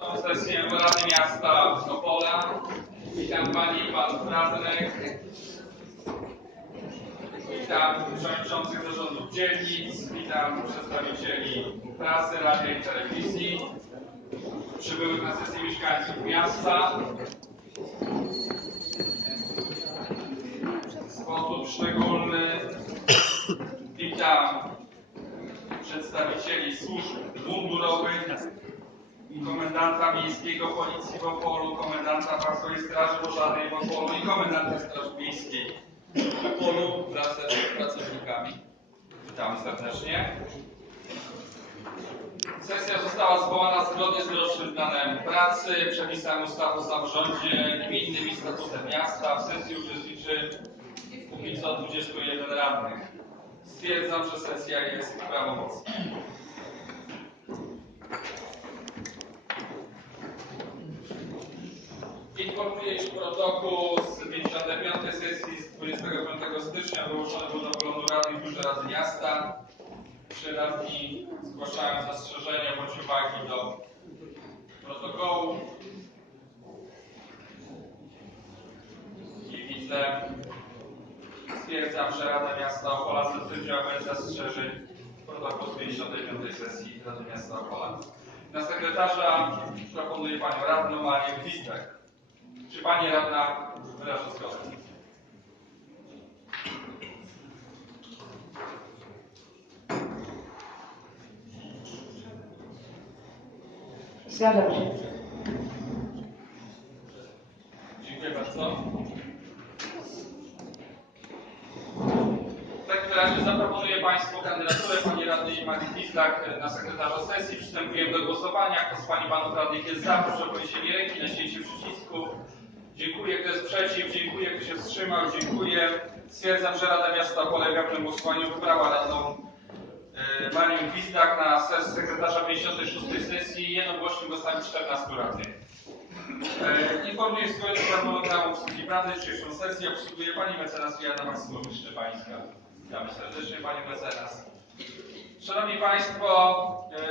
sesję Rady Miasta Opola. Witam Pani i Pan Radnych. Witam przewodniczących zarządów dzielnic. Witam przedstawicieli prasy, radia i telewizji. Przybyłych na sesję mieszkańców miasta. W sposób szczególny witam przedstawicieli służb mundurowych, komendanta miejskiego policji w Opolu, komendanta Państwowej Straży Pożarnej w Opolu i komendanta Straży Miejskiej w Opolu wraz z pracownikami. Witamy serdecznie. Sesja została zwołana zgodnie z rocznym planem pracy, przepisami ustawy o samorządzie gminnym i statutem miasta. W sesji uczestniczy póki co 21 radnych. Stwierdzam, że sesja jest prawomocna. Informuję, iż protokół z 55 sesji z 25 stycznia wyłożony był do poglądu Rady i Biurze Rady Miasta. Czy radni zgłaszają zastrzeżenia bądź uwagi do protokołu? Nie widzę. Stwierdzam, że Rada Miasta Opola zatwierdziła bez zastrzeżeń protokół z 55 sesji Rady Miasta Opola. Na sekretarza proponuję Panią Radną Marię Gwizdek. Czy Pani Radna wyraża zgodę? Zgadzam się. Dziękuję bardzo. W takim razie zaproponuję Państwu kandydaturę Pani Radnej Marii Gwizdek na sekretarza sesji. Przystępujemy do głosowania. Kto z Pani Panów Radnych jest za, proszę o podniesienie ręki, naciśnięcie przycisku. Dziękuję. Kto jest przeciw? Dziękuję. Kto się wstrzymał? Dziękuję. Stwierdzam, że Rada Miasta Opole w jawnym głosowaniu wybrała radną e, Marię Gwizdak na ses- sekretarza 56 sesji. Jednogłośnie głosami 14 radnych. E, Informuję z harmonogramem obsługi pracy dzisiejszą sesję obsługuje Pani Mecenas Joanna Maksymowicz Szczepańska. Witamy serdecznie Pani Mecenas. Szanowni Państwo,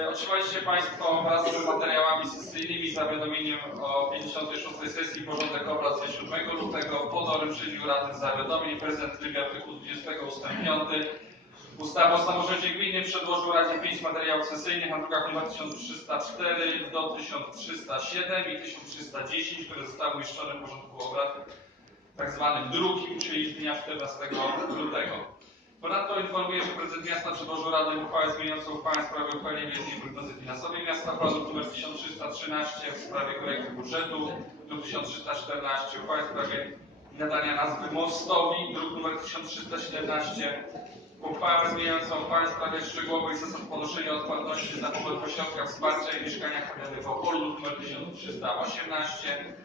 e, otrzymaliście Państwo wraz z materiałami sesyjnymi zawiadomieniem o 56. sesji porządek obrad z 7 lutego po doręczeniu Rady Zawiadomień prezydent w trybie artykułu 20 ust. 5 Ustawa o samorządzie gminnym przedłożył Radzie pięć materiałów sesyjnych na drukach nr 1304 do 1307 i 1310, które zostały umieszczone w porządku obrad tak zwanym drukim, czyli z dnia 14 lutego. Ponadto informuję, że prezydent miasta przedłożył Radę uchwałę zmieniającą uchwałę w sprawie uchwalenia jednej prognozy finansowej miasta, uchwałę nr 1313 w sprawie korekty budżetu, druk 1314, uchwałę w sprawie nadania nazwy mostowi, druk nr 1317, uchwałę zmieniającą sprawie szczegółowych zasad ponoszenia odpłatności za pobyt w ośrodkach wsparcia i mieszkaniach handlowych w Opolu, nr 1318,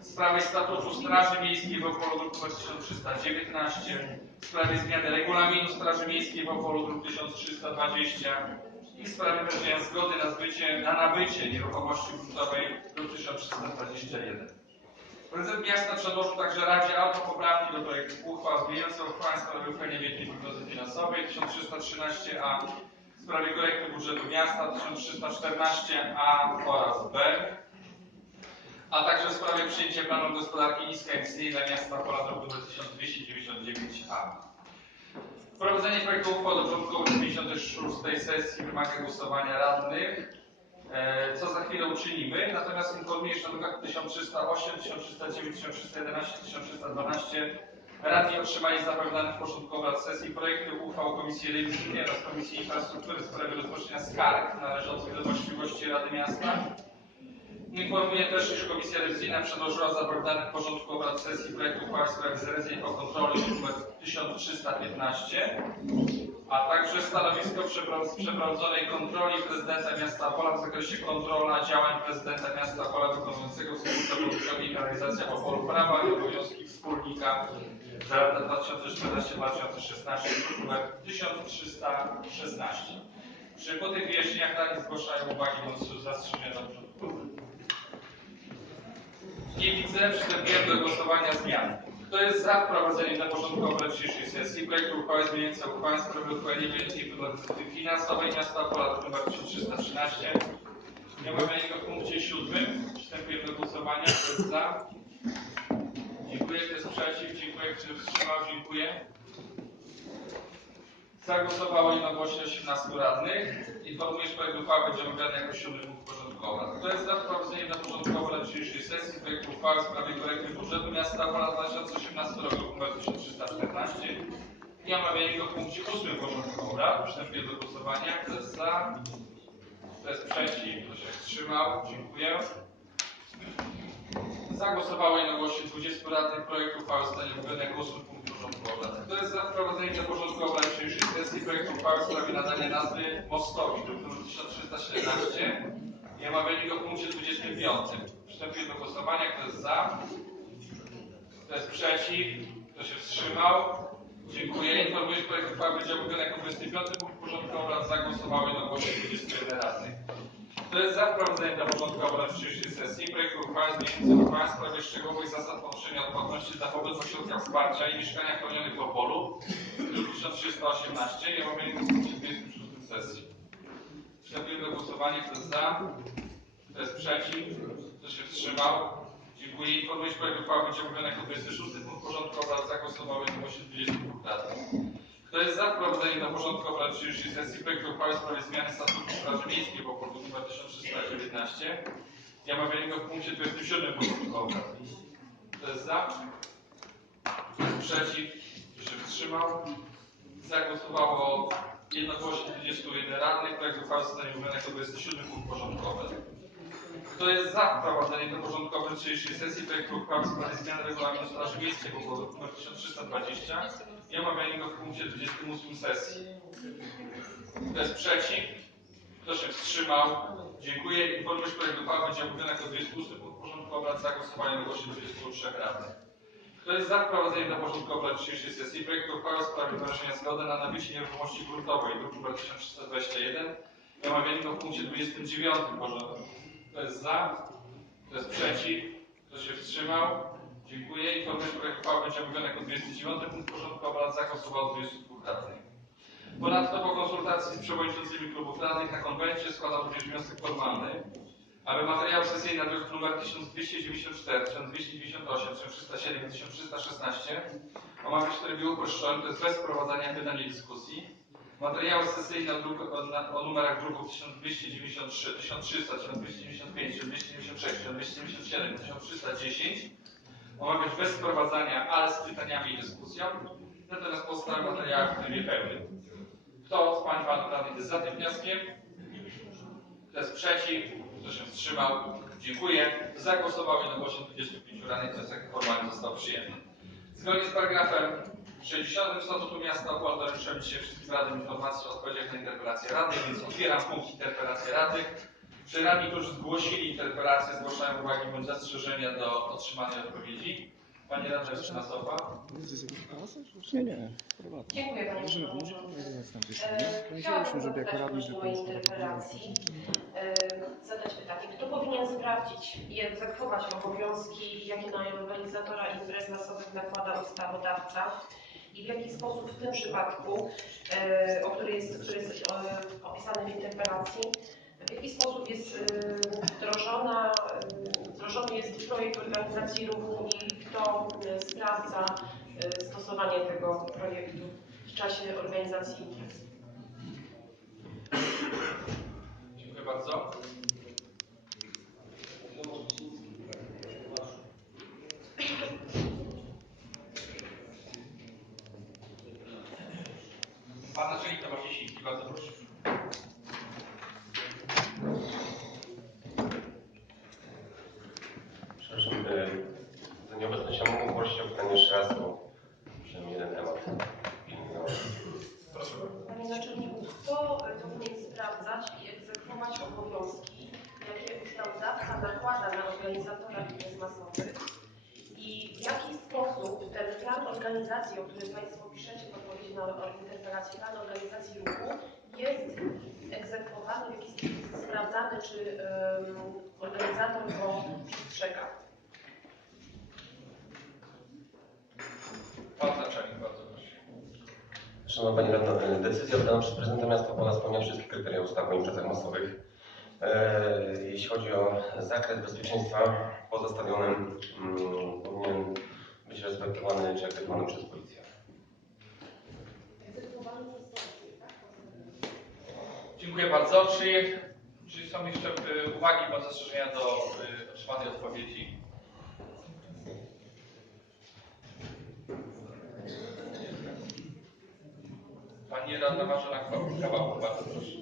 w sprawie statutu Straży Miejskiej w Opolu, druk nr 1319, w sprawie zmiany regulaminu Straży Miejskiej w Opolu, druk 1320 i w sprawie wyrażenia zgody na, zbycie, na nabycie nieruchomości gruntowej, druk 1321. Prezydent miasta przedłożył także Radzie autopoprawki do projektu uchwał zmieniających uchwałę w sprawie uchwalenia wielkiej prognozy finansowej 1313a w sprawie korekty budżetu miasta 1314a oraz b, a także w sprawie przyjęcia planu gospodarki niskoemisyjnej dla miasta Opola druk nr 1299a. Wprowadzenie projektu uchwał do porządku 56 sesji wymaga głosowania radnych. E, co za chwilę uczynimy. Natomiast informuję, że na drogach 1308, 1309, 1311, 1312 radni otrzymali zapowiadane w porządku obrad sesji projekty uchwał Komisji Rewizyjnej oraz Komisji Infrastruktury w sprawie rozpoczęcia skarg należących do właściwości Rady Miasta. Informuję też, iż Komisja Rewizyjna przedłożyła zapowiadane w porządku obrad sesji projekt uchwały w sprawie zleceń po kontroli nr 1315 a także stanowisko przepro- przeprowadzonej kontroli prezydenta miasta Opola w zakresie kontrola działań prezydenta miasta Opola wykonującego wspólnotę produkcyjną i realizacja w Opolu prawa i obowiązki wspólnika za lata 2014-2016, druk numer 1316. Czy po tych wyjaśnieniach radni zgłaszają uwagi do? Nie widzę. Przystępujemy do głosowania zmian. Kto jest za wprowadzeniem na porządku obrad dzisiejszej sesji projektu uchwały zmieniającej uchwałę w sprawie uchwalenia wielkiej prognozy finansowej miasta Opola, nr 1313? Nie ma niego w punkcie siódmym. Kto jest za? Dziękuję. Kto jest przeciw? Dziękuję. Kto się wstrzymał? Dziękuję. Zagłosowało jednogłośnie 18 radnych. Informuję, że projekt uchwały będzie omawiany jako siódmy punkt porządku obrad. Kto jest za wprowadzeniem na porządku obrad dzisiejszej sesji projektu uchwały w sprawie korekty budżetu miasta Opola 2018 roku nr 1314 i omawianie go w punkcie 8 porządku obrad. Przystępuję do głosowania. Kto jest za? Kto jest przeciw? Kto się wstrzymał? Dziękuję. Zagłosowało jednogłośnie 20 radnych. Projekt uchwały zostanie omówiony jako 8 punkt porządku obrad. Kto jest za wprowadzeniem do porządku obrad dzisiejszej sesji projektu uchwały w sprawie nadania nazwy mostowi, druk nr 1317 i omawianie go w punkcie 25. Przystępuję do głosowania. Kto jest za? Kto jest przeciw? Kto się wstrzymał? Dziękuję. Informuję, że projekt uchwały będzie omówiony jako 25 punkt porządku obrad. Zagłosowało jednogłośnie 21 radnych. Kto jest za wprowadzeniem do porządku obrad dzisiejszej sesji projektu uchwały zmieniającej uchwałę w sprawie szczegółowych zasad ponoszenia odpłatności za pobyt w ośrodkach wsparcia i mieszkaniach chronionych w Opolu, druk 1318 i omawianie go w punkcie 26 sesji. Przystępujemy do głosowania. Kto jest za? Kto jest przeciw? Kto się wstrzymał? Dziękuję. Informuję, że projekt uchwały będzie omówiony jako 26 punkt porządku obrad. Zagłosowało jednogłośnie 22 radnych. Kto jest za wprowadzeniem do porządku obrad dzisiejszej sesji projektu uchwały w sprawie zmiany statutu Straży Miejskiej w Opolu nr 1319 i omawiania go w punkcie 27 porządku obrad. Kto jest za? Kto jest przeciw? Kto się wstrzymał? Zagłosowało jednogłośnie 21 radnych. Projekt uchwały zostanie omówiony jako 27 punkt porządku obrad. Kto jest za wprowadzeniem do porządku obrad dzisiejszej sesji projektu uchwały w sprawie zmiany regulaminu Straży Miejskiej w nr 1320 i omawianie go w punkcie 28 sesji. Kto jest przeciw? Kto się wstrzymał? Dziękuję. Informuję, że projekt uchwały będzie omówiony jako 28 punkt porządku obrad. Zagłosowanie na głosie 23 radnych. Kto jest za wprowadzeniem do porządku obrad dzisiejszej sesji projektu uchwały w sprawie wyrażenia zgody na nabycie nieruchomości gruntowej, druk nr 1321 i omawianie go w punkcie 29 porządku. Kto jest za? Kto jest przeciw? Kto się wstrzymał? Dziękuję. Informuję, że projekt uchwały będzie omówiony jako 29 punkt porządku obrad. Zagłosowało 22 radnych. Ponadto po konsultacji z przewodniczącymi klubów radnych na konwencie składam również wniosek formalny, aby materiały sesyjne na druk nr 1294, 1298, 1307 i 1316 omawiać w trybie uproszczonym, to jest bez wprowadzania pytań i dyskusji. Materiały sesyjne o, druk, o, o numerach druków 1293, 1300, 1295, 1296, 1297, 1310 omawiać bez wprowadzania, ale z pytaniami i dyskusją. Natomiast pozostałe materiały w trybie pełnym. Kto z Pań Panów jest za tym wnioskiem? Kto jest przeciw? Kto się wstrzymał? Dziękuję. Zagłosowało jednogłośnie 25 radnych. Wniosek formalny został przyjęty. Zgodnie z paragrafem 60 Statutu Miasta Opol doręczyłem dzisiaj wszystkim radnym informacji o odpowiedziach na interpelację radnych, więc otwieram punkt interpelacji radnych. Czy radni, którzy zgłosili interpelację, zgłaszają uwagi bądź zastrzeżenia do otrzymania odpowiedzi? Pani radna Justyna Sowa. Nie, nie, prywatnie. Dziękuję Panie Przewodniczący. E, Chciałabym żeby jako radni, żeby interpelacji, powinien sprawdzić i egzekwować obowiązki, jakie na organizatora imprez masowych nakłada ustawodawca i w jaki sposób w tym przypadku, e, o który jest, który jest e, opisany w interpelacji, w jaki sposób jest e, wdrożona, wdrożony jest projekt organizacji ruchu i kto sprawdza stosowanie tego projektu w czasie organizacji imprez. Dziękuję bardzo. Pan naczelnik Tomasz Jasiński, bardzo proszę. Przepraszam, y, za nieobecność ja mógł prosić o pytanie jeszcze raz, bo przynajmniej jeden temat. No, Proszę. Panie Naczelniku, kto e, powinien sprawdzać i egzekwować obowiązki, jakie ustawodawca nakłada na organizatora imprez masowych i w jaki sposób ten plan organizacji, o którym Państwo piszecie w odpowiedzi na interpelację, plan organizacji ruchu jest egzekwowany, w jaki sposób sprawdzany, czy em, organizator go przestrzega. Pan naczelnik, bardzo proszę. Szanowna Pani Radna, decyzja wydana przez prezydenta miasta Opola spełnia wszystkie kryteria ustawy o imprezach masowych. E, Jeśli chodzi o zakres bezpieczeństwa pozostawionym, mm, respektowany czy egzekwowany przez policję. Dziękuję bardzo. Czy, czy są jeszcze y, uwagi bądź zastrzeżenia do y, otrzymanej odpowiedzi? Pani radna Marzena Kowalska, bardzo proszę.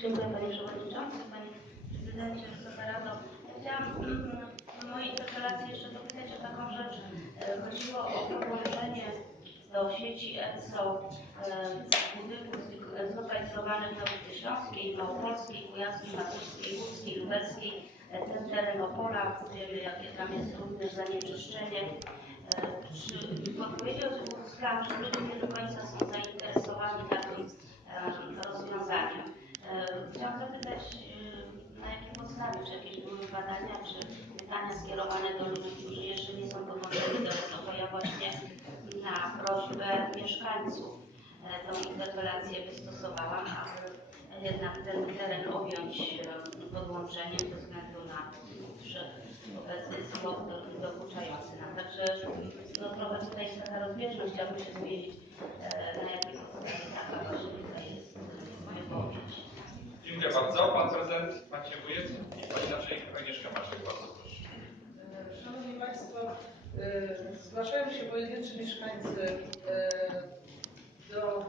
Dziękuję Panie Przewodniczący, Panie Prezydencie, Wysoka Rado. Ja chciałam interpelacji jeszcze dopytać o taką rzecz. E, Chodziło o podłączenie do sieci ECO e, budynków zlokalizowanych na ulicy Śląskiej, Małopolskiej, Kujawskiej, Maturskiej, Łódzkiej, Lubelskiej, e, ten teren Opola, wiemy jakie tam jest również zanieczyszczenie. Czy w odpowiedzi uzyskałam, że ludzie nie do końca są zainteresowani takim rozwiązaniem. Chciałam zapytać, na jakiej podstawie, czy jakieś były badania, czy pytania skierowane do ludzi, którzy jeszcze nie są podłączeni do bo ja właśnie na prośbę mieszkańców e, tą interpelację wystosowałam, aby jednak ten teren objąć e, podłączeniem ze względu na obecny smog do- dokuczający nam. Także no, trochę tutaj jest taka rozbieżność, chciałabym się dowiedzieć, e, na jakiej podstawie taka właśnie tutaj jest e, wypowiedź. Dziękuję bardzo. Pan prezydent Maciej Wójec i pani naczelnik Agnieszka Maszek, bardzo proszę. Szanowni Państwo, e, zgłaszają się pojedynczy mieszkańcy e, do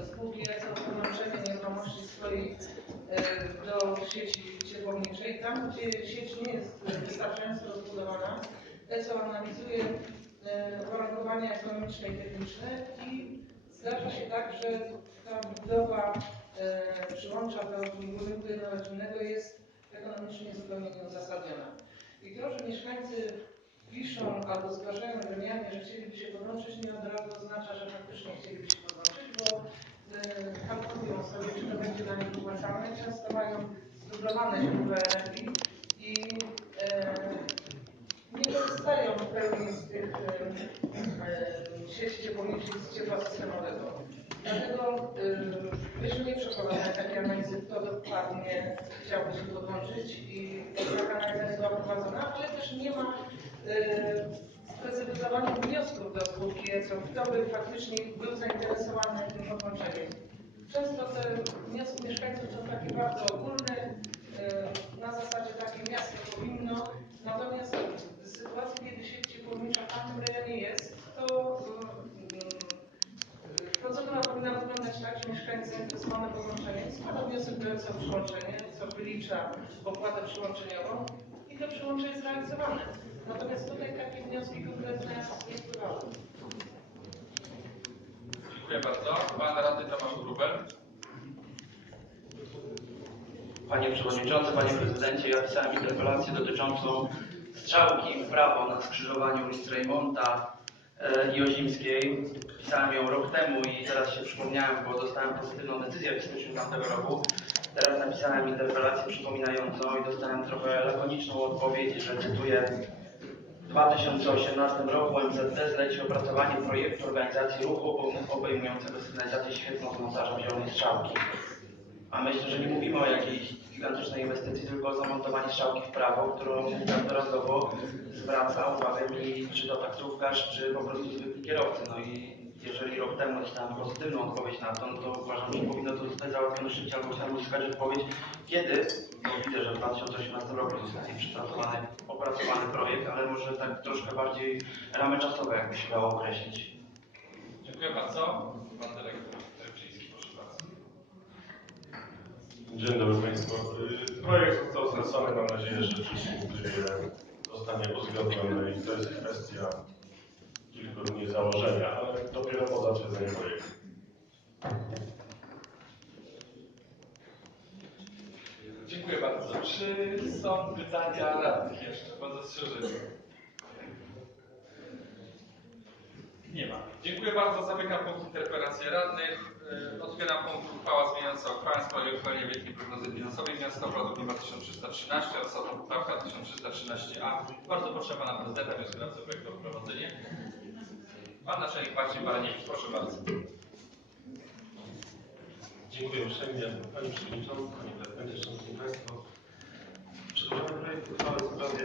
e, spółki o połączenie nieruchomości swoich e, do sieci ciepłowniczej. Tam, gdzie sieć nie jest wystarczająco rozbudowana, ECO analizuje e, uwarunkowania ekonomiczne i techniczne i zdarza się tak, że ta budowa e, przyłącza do budynku jednorodzinnego jest ekonomicznie zupełnie nieuzasadniona. I to, że mieszkańcy piszą albo zgłaszają gremialnie, że chcieliby się podłączyć, nie od razu oznacza, że faktycznie chcieliby się podłączyć, bo e, kalkulują sobie, czy to będzie dla nich opłacalne. Często mają zdublowane źródła energii i e, nie korzystają w pełni z tych e, e, sieci ciepłowniczych z ciepła systemowego. Dlatego y, myśmy nie przeprowadzali takiej analizy, kto dokładnie chciałby się podłączyć i taka analiza nie była prowadzona, ale też nie ma y, sprecyzowanych wniosków do ECO, kto by faktycznie był zainteresowany tym podłączeniem. Często te wnioski mieszkańców są takie bardzo ogólne, y, na zasadzie takie miasto powinno, natomiast w sytuacji, kiedy sieć ciepłownicza w danym rejonie jest, to y, Procedura powinna wyglądać tak, że mieszkańcy zainteresowany podłączeniem składa wniosek do o przyłączenie, co wylicza opłatę przyłączeniową i to przyłączenie jest realizowane. Natomiast tutaj takie wnioski konkretne nie wpływały. Dziękuję bardzo. Pan radny Tomasz Grubel. Panie Przewodniczący, Panie Prezydencie, ja pisałem interpelację dotyczącą strzałki w prawo na skrzyżowaniu ulic Rejmonta e, i Ozimskiej. Pisałem ją rok temu i teraz się przypomniałem, bo dostałem pozytywną decyzję w styczniu tamtego roku. Teraz napisałem interpelację przypominającą i dostałem trochę lakoniczną odpowiedź, że cytuję 2018 roku MZT zleci opracowanie projektu organizacji ruchu obejmującego sygnalizację świetlną z montażem zielonej strzałki. A myślę, że nie mówimy o jakiejś gigantycznej inwestycji, tylko o zamontowaniu strzałki w prawo, którą każdorazowo zwraca uwagę mi czy to taksówkarz, czy po prostu zwykli kierowcy. No i jeżeli rok temu dostałem pozytywną odpowiedź na to, no to uważam, że powinno to zostać załatwione szybciej, albo chciałem uzyskać odpowiedź, kiedy, no widzę, że w 2018 roku zostanie przepracowany, opracowany projekt, ale może tak troszkę bardziej ramy czasowe, jakby się dało określić. Dziękuję bardzo. Pan dyrektor Rybczyński, proszę bardzo. Dzień dobry Państwu. Y, Projekt został zlecony, mam nadzieję, że w przyszłym zostanie uzgodniony i to jest kwestia kilku dni założenia, ale dopiero po zatwierdzeniu projektu. Dziękuję bardzo. Czy są pytania radnych jeszcze? Pan zastrzeżenie? Nie ma. Dziękuję bardzo. Zamykam punkt interpelacji radnych. Yy, Otwieram punkt uchwała zmieniająca uchwałę w sprawie uchwalenia wielkiej prognozy finansowej miasta Władów numer 1313, osobna poprawka 1313a. Bardzo proszę pana prezydenta wnioskodawcę o wprowadzenie. Pan Naczelnik Marcin Baraniewicz, proszę bardzo. Dziękuję uprzejmie Panie Przewodniczący, Panie Prezydencie, Szanowni Państwo. Przedłożony projekt uchwały w sprawie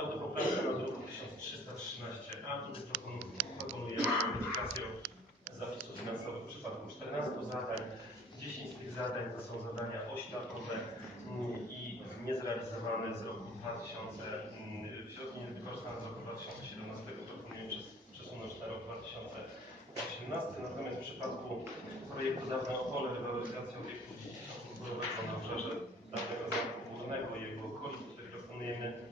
Autopoprawka na druk 1313a, który proponuje modyfikację zapisów finansowych w przypadku 14 zadań. 10 z tych zadań to są zadania oświatowe mm, i niezrealizowane z roku 2000, mm, środki niewykorzystane z roku 2017 proponuję przesunąć na rok 2018. Natomiast w przypadku projektu Dawne Opole rewaloryzacja obiektu dziedzictwa kulturowego na obszarze dawnego zamku górnego i jego okolic, tutaj proponujemy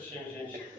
行行行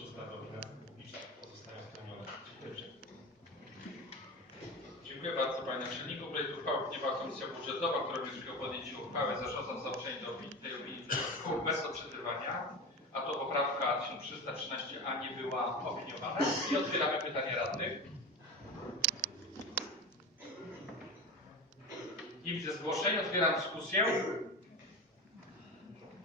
czy ustawy o finansach publicznych pozostają spełnione. Dziękuję. Dziękuję bardzo Panie Naczelniku. Projekt uchwały podjęła Komisja Budżetowa, która w wniosku o podjęciu uchwały zarządza zaproszenie do opinii, tej opinii bez odczytywania, a to poprawka 1313a nie była opiniowana. I otwieramy pytanie radnych. Nie widzę zgłoszeń, otwieram dyskusję.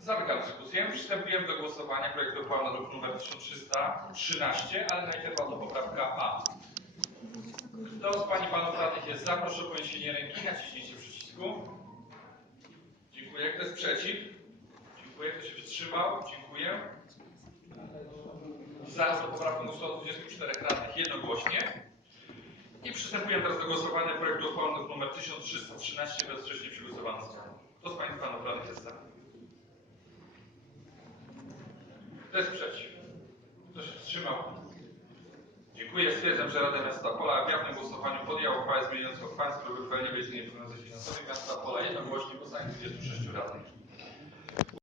Zamykam dyskusję. Przystępujemy do głosowania projektu uchwały na druk nr 1313, ale najpierw to poprawka A. Kto z Pani i Panów Radnych jest za, proszę o podniesienie ręki i naciśnięcie przycisku. Dziękuję. Kto jest przeciw? Dziękuję. Kto się wstrzymał? Dziękuję. Za tą poprawką głosowało 24 radnych jednogłośnie. I przystępujemy teraz do głosowania projektu uchwały nr 1313 bez wcześniej przegłosowanych. Kto z Państwa panów radnych jest za? Kto jest przeciw? Kto się wstrzymał? Dziękuję. Stwierdzam, że Rada Miasta Pola w jawnym głosowaniu podjęła uchwałę zmieniającą uchwałę w sprawie uchwalenia wyliczenia prognozy finansowej miasta Pola jednogłośnie głosami 26 radnych.